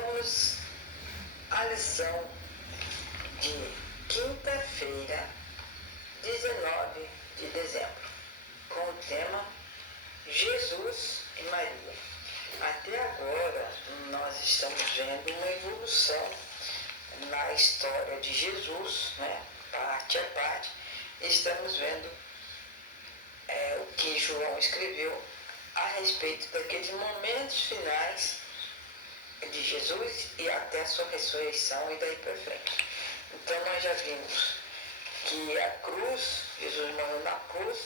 Vamos à lição de quinta-feira, 19 de dezembro, com o tema Jesus e Maria. Até agora, nós estamos vendo uma evolução na história de Jesus, né? Parte a parte. Estamos vendo o que João escreveu a respeito daqueles momentos finais de Jesus e até a sua ressurreição e daí para frente. Então nós já vimos que a cruz, Jesus morreu na cruz,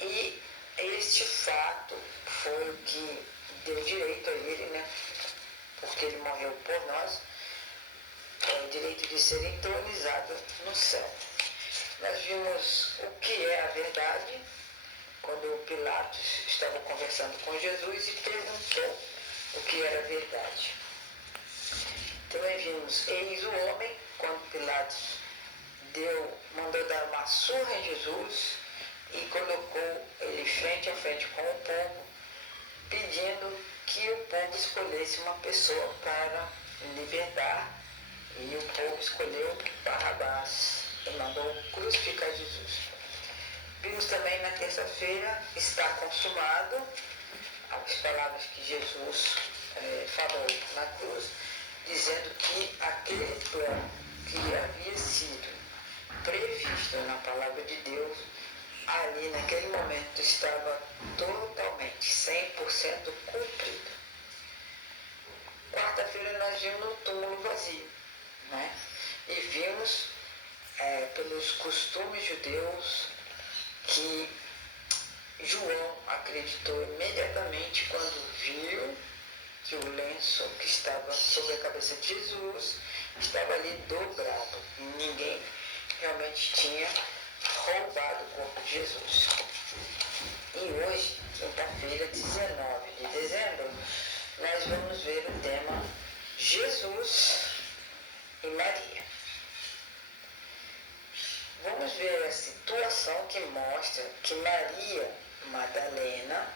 e este fato foi o que deu direito a ele, né? Porque ele morreu por nós, o direito de ser entronizado no céu. Nós vimos o que é a verdade, quando Pilatos estava conversando com Jesus e perguntou o que era a verdade. Também vimos eis o homem, quando Pilatos mandou dar uma surra em Jesus e colocou ele frente a frente com o povo, pedindo que o povo escolhesse uma pessoa para libertar, e o povo escolheu Barrabás e mandou crucificar Jesus. Vimos também na terça-feira, está consumado, as palavras que Jesus falou na cruz, dizendo que aquele plano que havia sido previsto na palavra de Deus, ali naquele momento estava totalmente, 100% cumprido. Quarta-feira nós vimos o túmulo vazio, né? E vimos pelos costumes judeus que João acreditou imediatamente quando viu que o lenço que estava sobre a cabeça de Jesus estava ali dobrado. Ninguém realmente tinha roubado o corpo de Jesus. E hoje, quinta-feira, 19 de dezembro, nós vamos ver o tema Jesus e Maria. Vamos ver a situação que mostra que Maria Madalena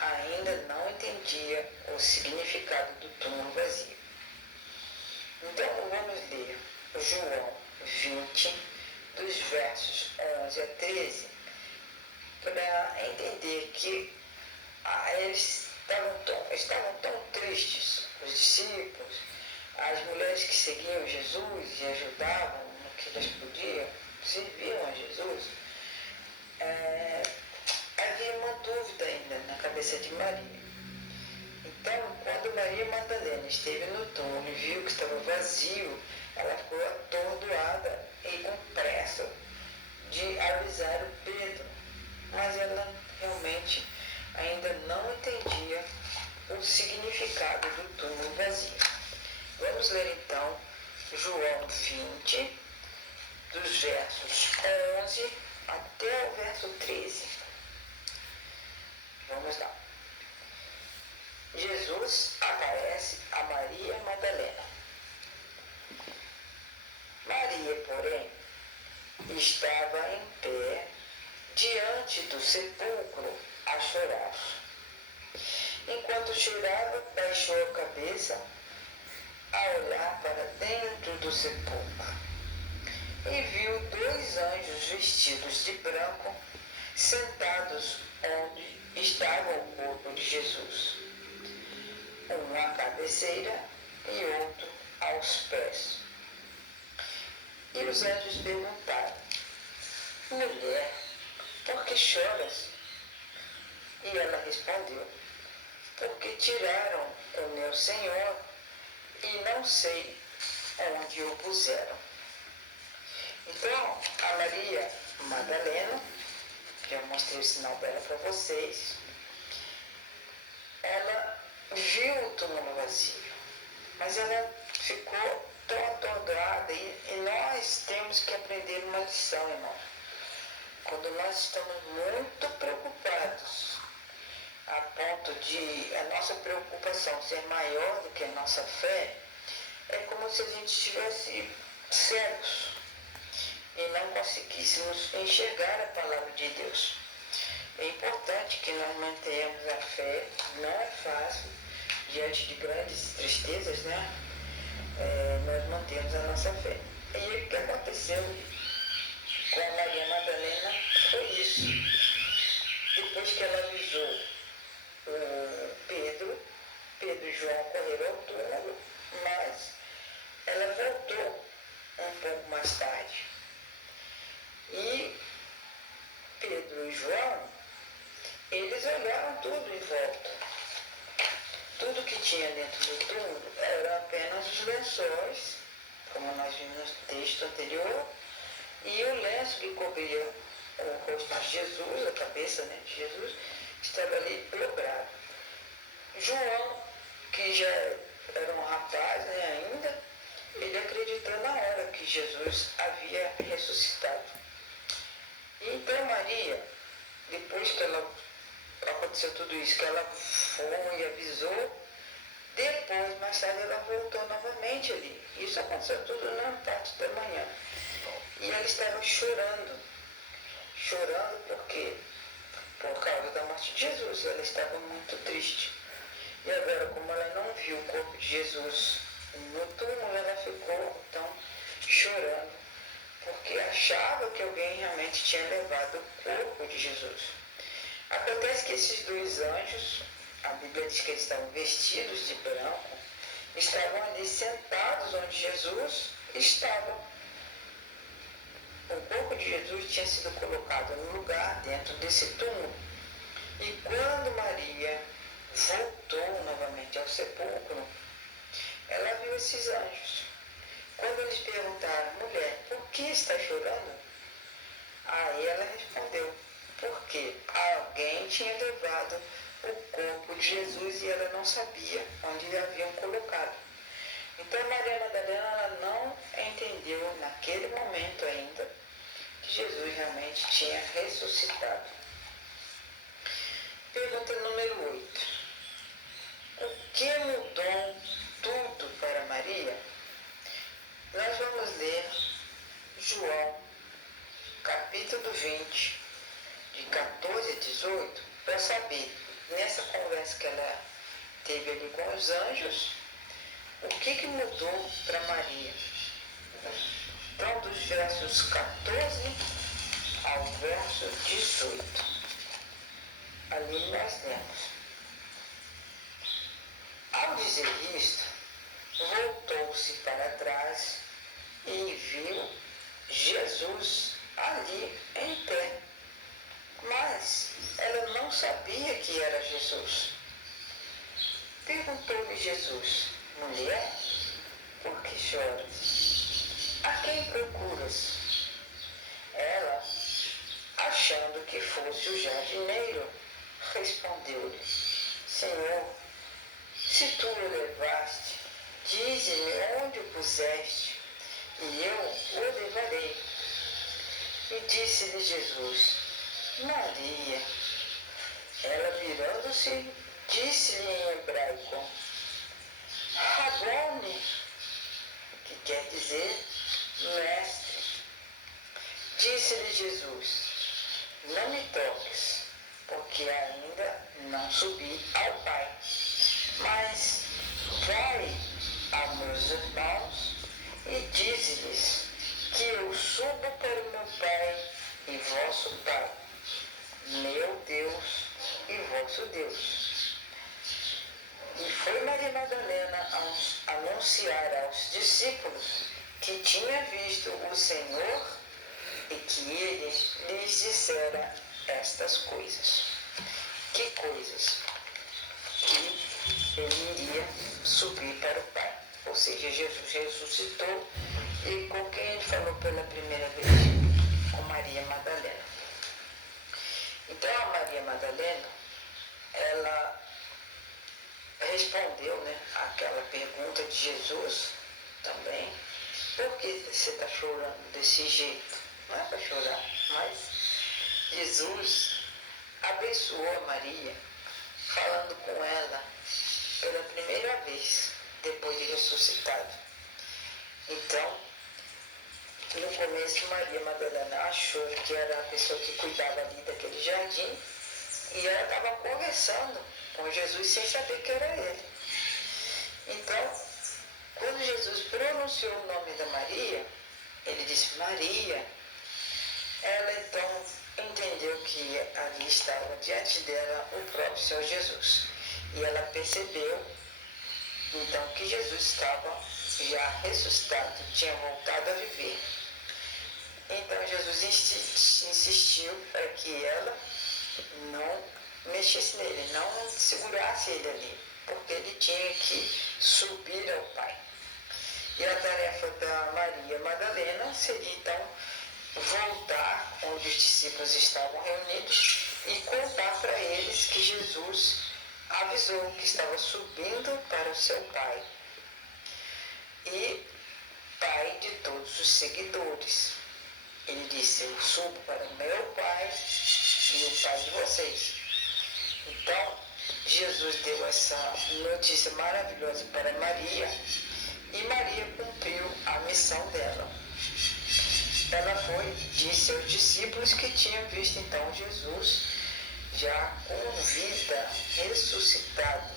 ainda não entendia o significado do túmulo vazio. Então vamos ler João 20, dos versos 11 a 13, para entender que eles estavam tão tristes, os discípulos, as mulheres que seguiam Jesus e ajudavam no que eles podiam, serviam a Jesus. Havia uma dúvida ainda na cabeça de Maria. Então, quando Maria Madalena esteve no túmulo e viu que estava vazio, ela ficou atordoada e com pressa de avisar o Pedro. Mas ela realmente ainda não entendia o significado do túmulo vazio. Vamos ler então João 20, dos versos 11 até o verso 13. Vamos lá. Jesus aparece a Maria Madalena. Maria, porém, estava em pé diante do sepulcro a chorar. Enquanto chorava, baixou a cabeça a olhar para dentro do sepulcro e viu dois anjos vestidos de branco sentados onde estava o corpo de Jesus, um à cabeceira e outro aos pés. E os anjos perguntaram: mulher, por que choras? E ela respondeu: porque tiraram o meu Senhor e não sei onde o puseram. Então, a Maria Madalena, já mostrei o sinal dela para vocês, ela viu o túmulo vazio, mas ela ficou tão atordoada, e nós temos que aprender uma lição, irmão. Quando nós estamos muito preocupados, a ponto de a nossa preocupação ser maior do que a nossa fé, é como se a gente estivesse cegos e não conseguíssemos enxergar a palavra de Deus. É importante que nós mantenhamos a fé, não é fácil. diante de grandes tristezas, né, nós mantemos a nossa fé. E o que aconteceu com a Maria Madalena foi isso. Depois que ela avisou Pedro e João correram ao túmulo, mas ela voltou um pouco mais tarde. E Pedro e João, eles olharam tudo em volta. Tudo que tinha dentro do túmulo eram apenas os lençóis, como nós vimos no texto anterior, e o lenço que cobria o rosto de Jesus, a cabeça, né, de Jesus, estava ali dobrado. João, que já era um rapaz, né, ainda, ele acreditou na hora que Jesus havia ressuscitado. E então Maria, depois que aconteceu tudo isso, que ela foi e avisou, depois, mais tarde, ela voltou novamente ali. Isso aconteceu tudo na parte da manhã. E ela estava chorando porque, por causa da morte de Jesus, ela estava muito triste. E agora, como ela não viu o corpo de Jesus no túmulo, ela ficou, então, chorando, porque achava que alguém realmente tinha levado o corpo de Jesus. Acontece que esses dois anjos, a Bíblia diz que eles estavam vestidos de branco, estavam ali sentados onde Jesus estava. O corpo de Jesus tinha sido colocado no lugar dentro desse túmulo. E quando Maria voltou novamente ao sepulcro, ela viu esses anjos. Quando eles perguntaram, mulher, por que está chorando? Aí ela respondeu, porque alguém tinha levado o corpo de Jesus e ela não sabia onde haviam colocado. Então Maria Madalena ela não entendeu naquele momento ainda que Jesus realmente tinha ressuscitado. Pergunta número 8. O que mudou tudo para Maria? Nós vamos ler João, capítulo 20, de 14 a 18, para saber, nessa conversa que ela teve ali com os anjos, o que mudou para Maria. Então, dos versos 14 ao verso 18. Ali nós temos. Ao dizer isto, voltou-se para trás e viu Jesus ali em pé. Mas ela não sabia que era Jesus. Perguntou-lhe Jesus, mulher, por que choras? A quem procuras? Ela, achando que fosse o jardineiro, respondeu-lhe, Senhor, se tu o levaste, dize-me onde o puseste, e eu o levarei. E disse-lhe Jesus, Maria. Ela, virando-se, disse-lhe em hebraico, Rabone, que quer dizer mestre. Disse-lhe Jesus, não me toques, porque ainda não subi ao Pai. Mas vai a meus irmãos e dize-lhes que eu subo para o meu Pai e vosso Pai, meu Deus e vosso Deus. E foi Maria Madalena anunciar aos discípulos que tinha visto o Senhor e que ele lhes dissera estas coisas. Que coisas? Que ele iria subir para o Pai. Ou seja, Jesus ressuscitou e com quem ele falou pela primeira vez? Com Maria Madalena. Então a Maria Madalena, ela respondeu, né, aquela pergunta de Jesus também. Por que você está chorando desse jeito? Não é para chorar, mas Jesus abençoou a Maria, falando com ela pela primeira vez, depois de ressuscitado. Então, no começo, Maria Madalena achou que era a pessoa que cuidava ali daquele jardim, e ela estava conversando com Jesus sem saber que era ele. Então, quando Jesus pronunciou o nome da Maria, ele disse Maria. Ela então entendeu que ali estava diante dela o próprio Senhor Jesus. E ela percebeu então que Jesus estava já ressuscitado, tinha voltado a viver. Então Jesus insistiu para que ela não mexesse nele, não segurasse ele ali, porque ele tinha que subir ao Pai. E a tarefa da Maria Madalena seria então voltar onde os discípulos estavam reunidos e contar para eles que Jesus avisou que estava subindo para o seu Pai e Pai de todos os seguidores. Ele disse, eu subo para o meu Pai e o Pai de vocês. Então, Jesus deu essa notícia maravilhosa para Maria e Maria cumpriu a missão dela. Ela foi, disse aos discípulos que tinham visto então Jesus já com vida, ressuscitado,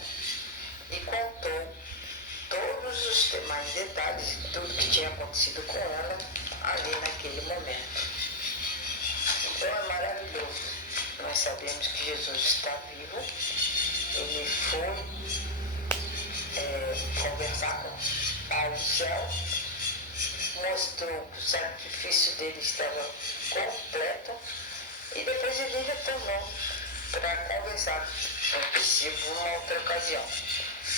e contou todos os demais detalhes de tudo que tinha acontecido com ela ali naquele momento. Então é maravilhoso. Nós sabemos que Jesus está vivo. Ele foi conversar com o Pai do céu, mostrou que o sacrifício dele estava completo e depois ele retornou para conversar com o discípulo numa outra ocasião.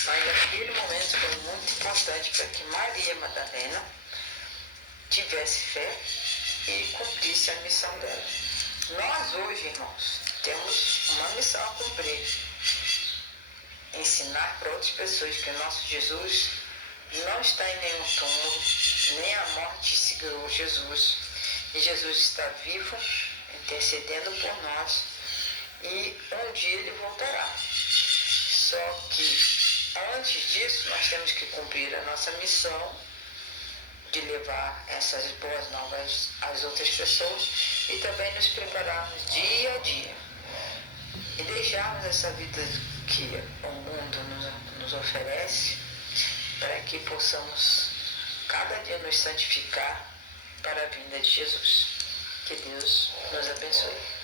Mas aquele momento foi muito importante para que Maria Madalena tivesse fé e cumprisse a missão dela. Nós hoje, irmãos, temos uma missão a cumprir. Ensinar para outras pessoas que o nosso Jesus não está em nenhum túmulo, nem a morte segurou Jesus. E Jesus está vivo, intercedendo por nós. E um dia ele voltará. Só que antes disso nós temos que cumprir a nossa missão de levar essas boas novas às outras pessoas e também nos prepararmos dia a dia e deixarmos essa vida que o mundo nos oferece para que possamos cada dia nos santificar para a vinda de Jesus. Que Deus nos abençoe.